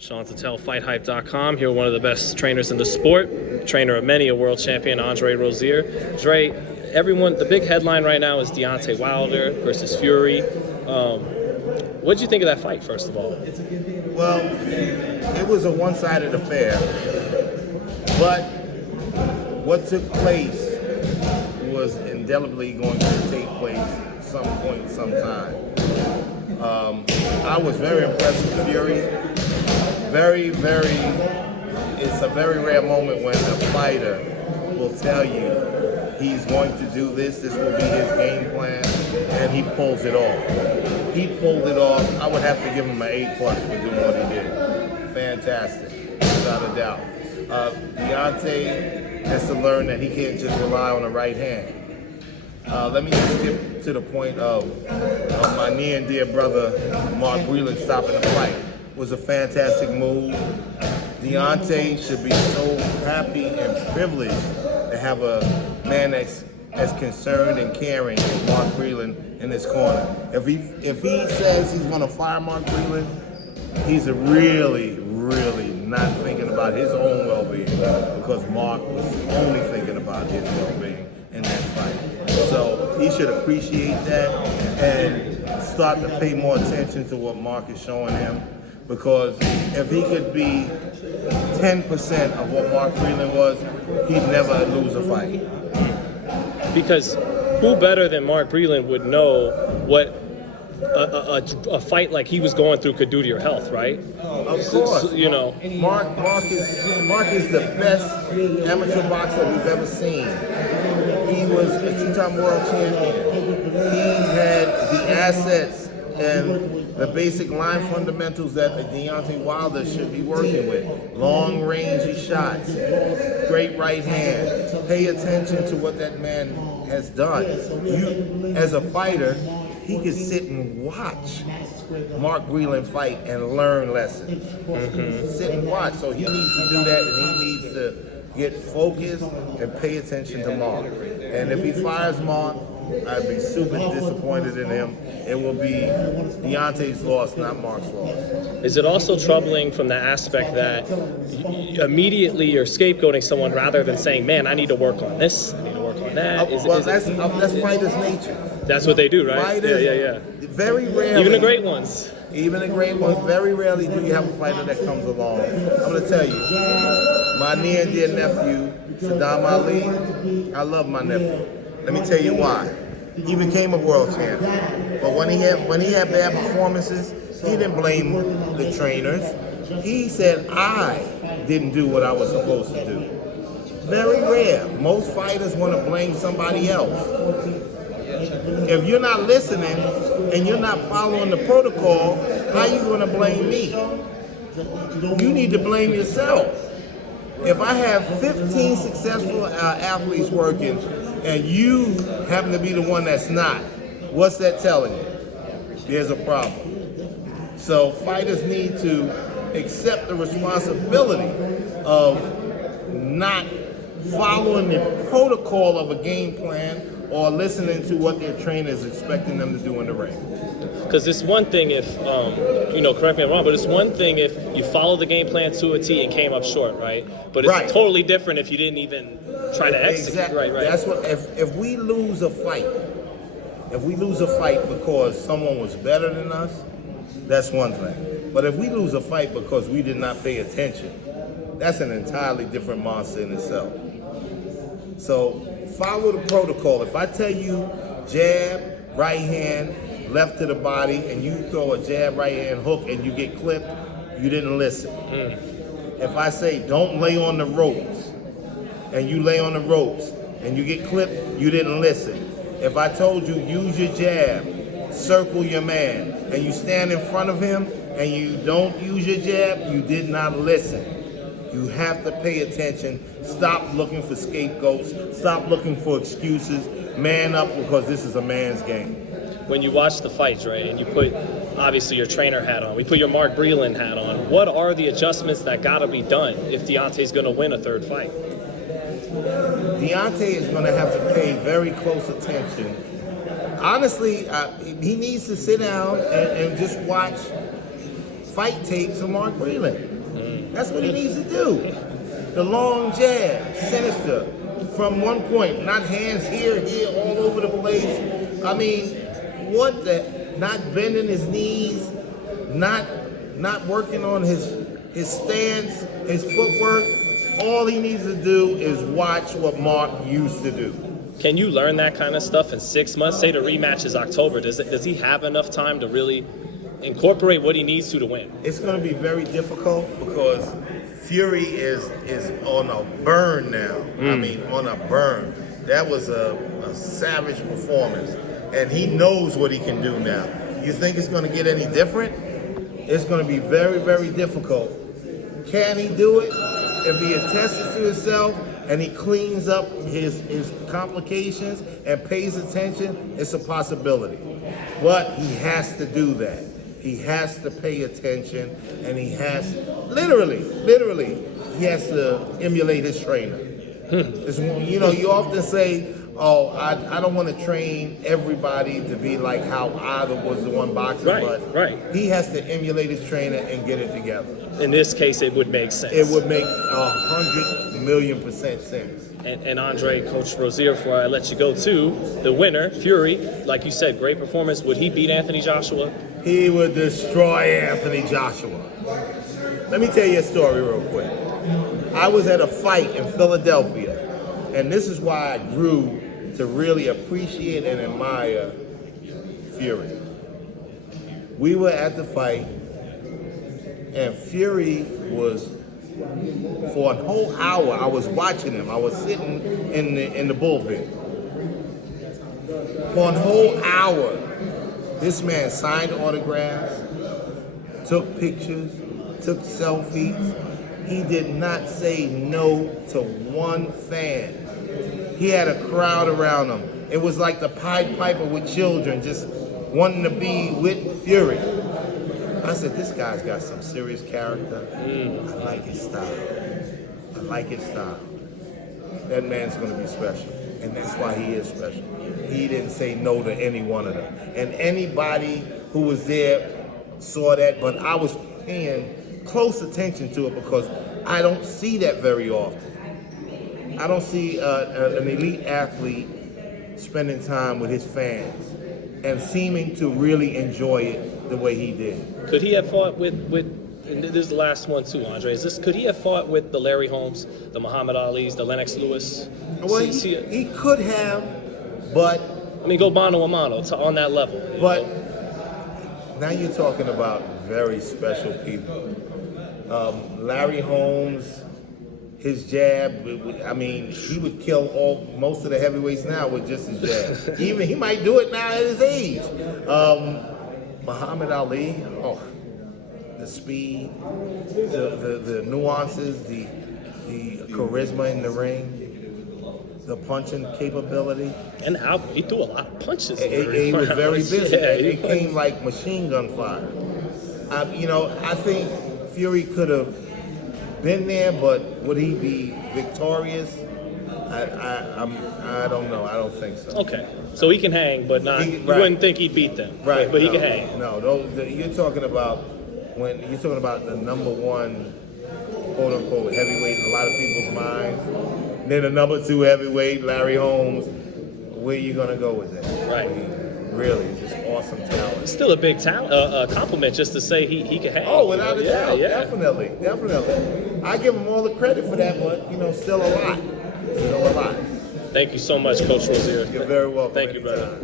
Sean Tatel, FightHype.com. Here, one of the best trainers in the sport, trainer of many, a world champion, Andre Rozier. Dre, everyone, the big headline right now is Deontay Wilder versus Fury. What did you think of that fight, first of all? Well, it was a one-sided affair, but what took place was indelibly going to take place some point, sometime. I was very impressed with Fury. It's a very rare moment when a fighter will tell you he's going to do this will be his game plan, and he pulls it off. He pulled it off. I would have to give him an A+ for doing what he did. Fantastic, without a doubt. Deontay has to learn that he can't just rely on the right hand. Let me just skip to the point of my near and dear brother, Mark Breland, stopping the fight. It was a fantastic move. Deontay should be so happy and privileged to have a man that's as concerned and caring as Mark Breland in his corner. If he says he's going to fire Mark Breland, he's really not thinking about his own well-being, because Mark was only thinking about his well-being in that fight. So he should appreciate that and start to pay more attention to what Mark is showing him, because if he could be 10% of what Mark Breland was, he'd never lose a fight. Because who better than Mark Breland would know what a fight like he was going through could do to your health, right? Of course. You know, Mark is the best amateur boxer we've ever seen. He was a two-time world champion. He had the assets and the basic line fundamentals that the Deontay Wilder should be working with. Long-range shots, great right hand. Pay attention to what that man has done. You, as a fighter, he could sit and watch Mark Breland fight and learn lessons. Sit and watch. So he needs to do that, and he needs to get focused and pay attention to Mark. And if he fires Mark, I'd be super disappointed in him. It will be Deontay's loss, not Mark's loss. Is it also troubling from the aspect that immediately you're scapegoating someone rather than saying, man, I need to work on this, I need to work on that? That's fighters' nature. That's what they do, right? Fighters, yeah. Very rarely. Even the great ones. Even the great ones, very rarely do you have a fighter that comes along. I'm going to tell you, my near and dear nephew, Saddam Ali, I love my nephew. Let me tell you why. He became a world champion, but when he had bad performances, he didn't blame the trainers. He said, I didn't do what I was supposed to do. Very rare. Most fighters want to blame somebody else. If you're not listening and you're not following the protocol, how are you going to blame me? You need to blame yourself. If I have 15 successful athletes working and you happen to be the one that's not, what's that telling you? There's a problem. So fighters need to accept the responsibility of not following the protocol of a game plan or listening to what their trainer is expecting them to do in the ring. Because it's one thing if, correct me if I'm wrong, but it's one thing if you follow the game plan to a T and came up short, right? But it's totally different if you didn't even try to execute. Exactly. Right. That's what. If we lose a fight, because someone was better than us, that's one thing. But if we lose a fight because we did not pay attention, that's an entirely different monster in itself. So follow the protocol. If I tell you jab, right hand, left to the body, and you throw a jab, right hand hook, and you get clipped, you didn't listen. If I say don't lay on the ropes, and you lay on the ropes, and you get clipped, you didn't listen. If I told you use your jab, circle your man, and you stand in front of him, and you don't use your jab, you did not listen. You have to pay attention. Stop looking for scapegoats. Stop looking for excuses. Man up, because this is a man's game. When you watch the fights, right, and you put, obviously, your trainer hat on, we put your Mark Breland hat on, what are the adjustments that got to be done if Deontay's going to win a third fight? Deontay is going to have to pay very close attention. Honestly, he needs to sit down and just watch fight tapes of Mark Breland. That's what he needs to do. The long jab, sinister, from one point, not hands here, all over the place. I mean, what the, not bending his knees, not working on his stance, his footwork. All he needs to do is watch what Mark used to do. Can you learn that kind of stuff in 6 months? Say the rematch is October. Does he have enough time to really incorporate what he needs to win? It's going to be very difficult because Fury is on a burn now. I mean, on a burn. That was a savage performance, and he knows what he can do now. You think it's going to get any different? It's going to be very, very difficult. Can he do it? If he attests to himself and he cleans up his complications and pays attention, it's a possibility. But he has to do that. He has to pay attention, and he has, literally, he has to emulate his trainer. It's, you know, you often say, oh, I don't want to train everybody to be like how I was the one boxing, but he has to emulate his trainer and get it together. In this case, it would make sense. It would make 100,000,000% sense. And Andre, Coach Rozier, before I let you go too, the winner, Fury, like you said, great performance. Would he beat Anthony Joshua? He would destroy Anthony Joshua. Let me tell you a story real quick. I was at a fight in Philadelphia, and this is why I grew to really appreciate and admire Fury. We were at the fight, and Fury was, for a whole hour, I was watching him. I was sitting in the bullpen. For a whole hour, this man signed autographs, took pictures, took selfies. He did not say no to one fan. He had a crowd around him. It was like the Pied Piper with children, just wanting to be with Fury. I said, this guy's got some serious character. I like his style. That man's going to be special. And that's why he is special. He didn't say no to any one of them. And anybody who was there saw that, but I was paying close attention to it because I don't see that very often. I don't see an elite athlete spending time with his fans and seeming to really enjoy it the way he did. Could he have fought with and this is the last one too, Andre, could he have fought with the Larry Holmes, the Muhammad Ali's, the Lennox Lewis? Well, he could have, but... I mean, go mano a mano on that level. But now you're talking about very special people. Larry Holmes, his jab, I mean, he would kill most of the heavyweights now with just his jab. Even he might do it now at his age. Muhammad Ali, the speed, the nuances, the charisma in the ring, the punching capability. And he threw a lot of punches. He was very busy. Yeah, it came like machine gun fire. I think Fury could have been there, but would he be victorious? I don't know. I don't think so. Okay, so he can hang, but not. You wouldn't think he'd beat them. Right, but he can hang. No, you're talking about the number one, quote unquote, heavyweight in a lot of people's minds. Then the number two heavyweight, Larry Holmes. Where you gonna go with that? Right. Really, it's just awesome talent. Still a big talent, compliment just to say he can hang. Oh, without a doubt, yeah. definitely. I give him all the credit for that, but still a lot. Thank you so much, Coach Rozier. You're very welcome. Thank you, brother.